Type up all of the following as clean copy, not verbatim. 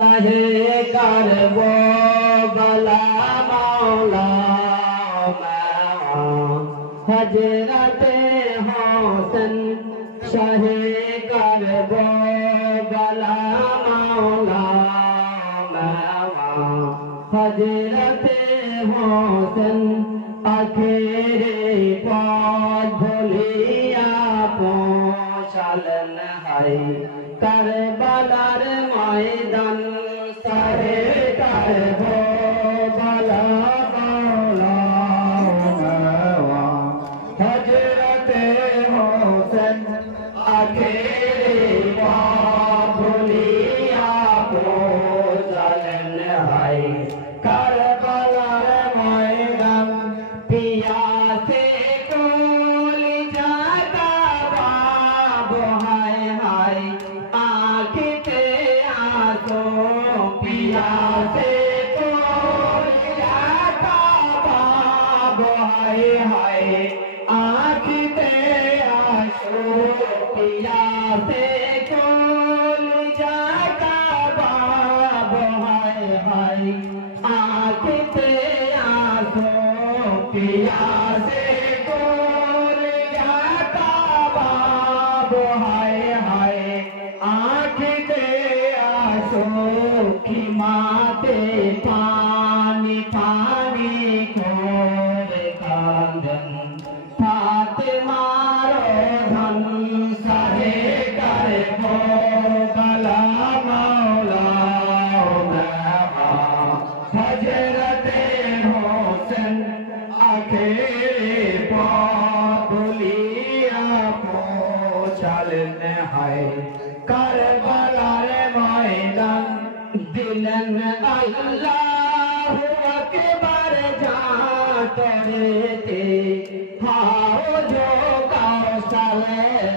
करबो बला मौला हजरत हसन शाहे करबो बला मौला हजरत हसन आखिरे पद भूलिया पहुँचालन है करबलार मैदान साहे करबो बला मौला हजरत हसन आखिरे पद भूलिया पहुँचालन है करबलार मैदान पिया से कोल जाता बाबो हाय हाय आखिते आसो पिया से कोल जाता बाबो हाय हाय आखिते आसो पिया से कोल जाता बाबो हाय हाय आखिते आसो पिया से कोल जाता बाबो हाय हाय आखिते आसो की माते पानी पानी कोरे कांदन फातिमारो धन साहे करबो बला मौला हजरत हसन आखिरे पहुलिया पहुँचालन है करबलार मैदान दिलन अल्लाहु अकबर जाते थे हाओ जो कौशल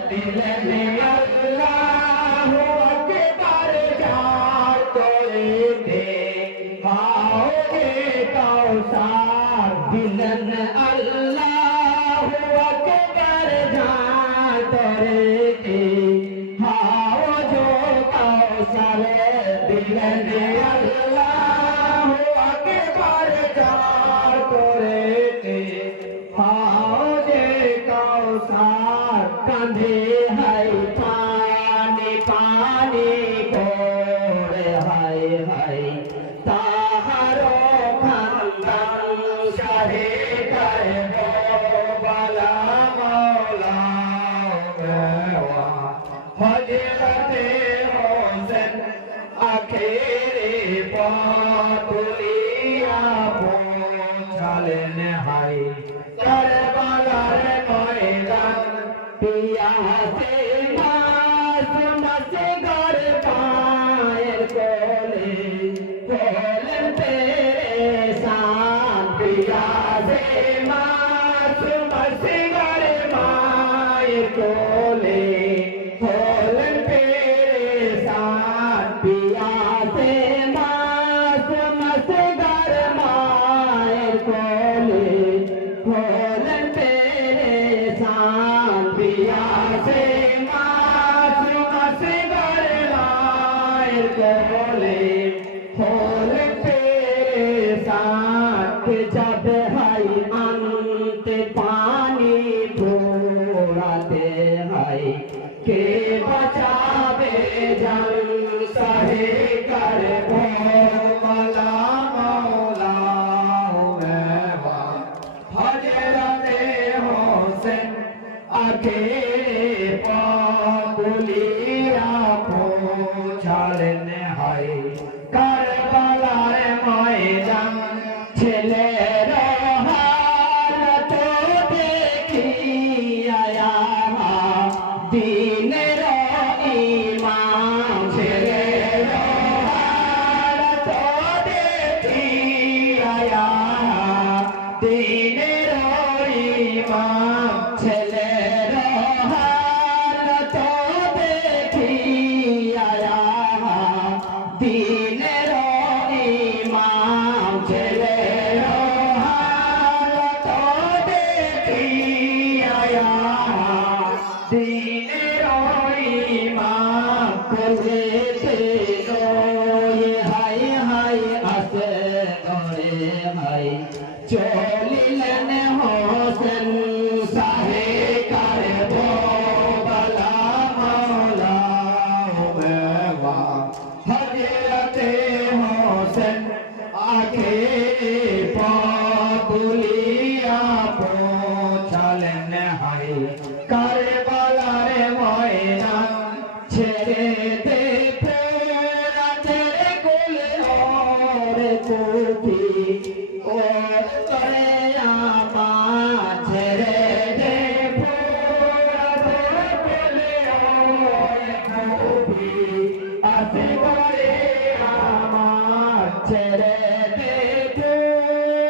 दिलन अल्लाहु अकबर जाते थे हाओ के कौशल दिलन अल्लाहु अकबर जाते थे हाओ जो कौशल दिलन अल्लाहु अकबर जाते थे हाओ जे कौशल कंधे है पानी पानी कोरे हाय हाय ताहारो खंदन शाहे करबो बला मौला हजरत हसन आखिरे पहुलिया पहुँचालन है करबलार मैदान पिया से मासूम से घर पायर कोले बोलन तेरे साथ पिया से मासूम से घर पायर कोले बोलन तेरे साथ पिया से मासूम से घर पायर कोले बोलन तेरे साथ पिया से मासूम से घर पायर कोले बोलन तेरे साथ जब है अंत पानी थोड़ाते है के बचावे जन सहे करबो बला मौला हजरत हसन आखिरे पहुलिया पहुँचालन है करबलार मैदान ছেলেরা হালত দেখি আয়া দিনের ইমাম ছেলেরা হালত দেখি আয়া দিনের ইমাম ছেলেরা হালত দেখি আয়া দিনের ইমাম ছেলেরা হালত দেখি আয়া দিনের ইমাম করতে হাই চলিলেন হোসেন সাহে কারে বালা মাওলা মেওয়া হযরতে হোসেন আগে পাবুলিয়া পৌঁছালেন হাই কারবালার ময়দান ছেড়ে দে রাতের কোলে ওর কুফি ওর করে আমার ছেড়ে দে রাতের কোলে ওর কুফি আসে করে আমার ছেড়ে দে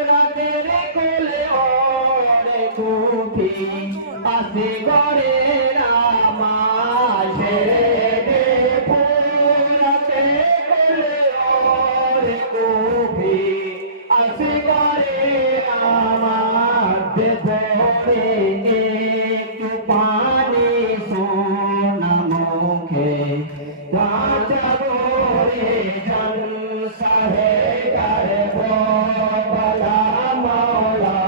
রাতের কোলে ওর কুফি আসে করে আমার ছেড়ে দে রাতের কোলে ওর কুফি আসে করে আমার দেবরে একটু পানি সোনা মুখে বাঁচাবো রে জন সাহে কারে বালা মাওলা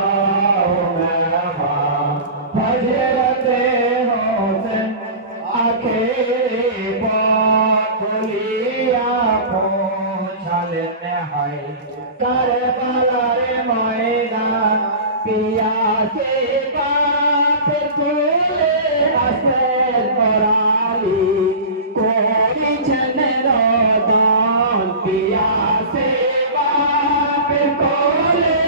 হযরতে হোসেন আখেরে বাতুলিয়া পৌঁছালেন হাই কারবালার ময়দান পিয়াসে বাপের কোলে আসের পরালি করিছেন রদান পিয়াসে বাপের কোলে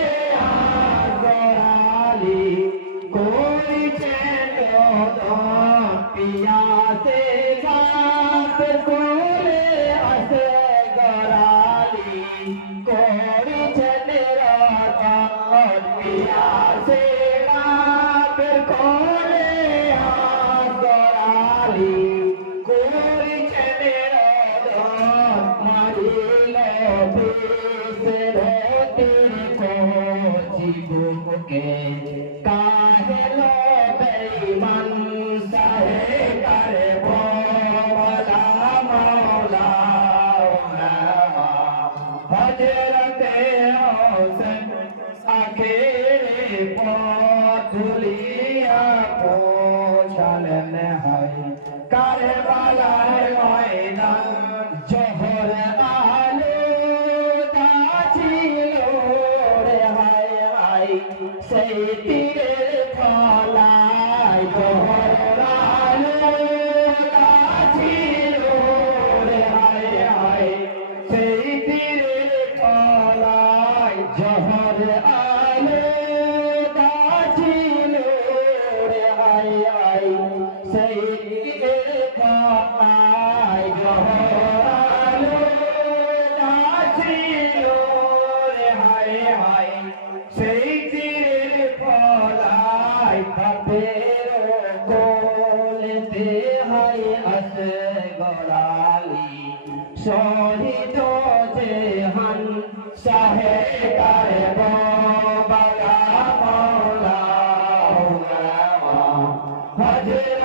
আসরালি করিছেন রদান পিয়াসে বাপের কোলে আসে গরালি করিছেন রদান পিয়াসে বাপের কোলে আসরালি করিছেন রদান মারিল বিশের কচি বুকে কাহেল বেঈমান সাহে কারে বালা মাওলা হযরতে হোসেন আখেরে পাতুলিয়া পৌঁছালেন হাই কারবালার ময়দান জোহর আলো ছিল রে হাই হাই সেই তীরের ফলায় জোহর আলো ছিল রে হাই হাই সেই তীরের ফলায় জোহর আলো ছিল রে হাই হাই সেই তীরের ফলায় জোহর আলো ছিল রে হাই হাই সেই তীরের ফলায় বাপের কোলেতে হাই আসে গড়ালি শহীদ জেহান সাহে কারে বালা মাওলা হযরতে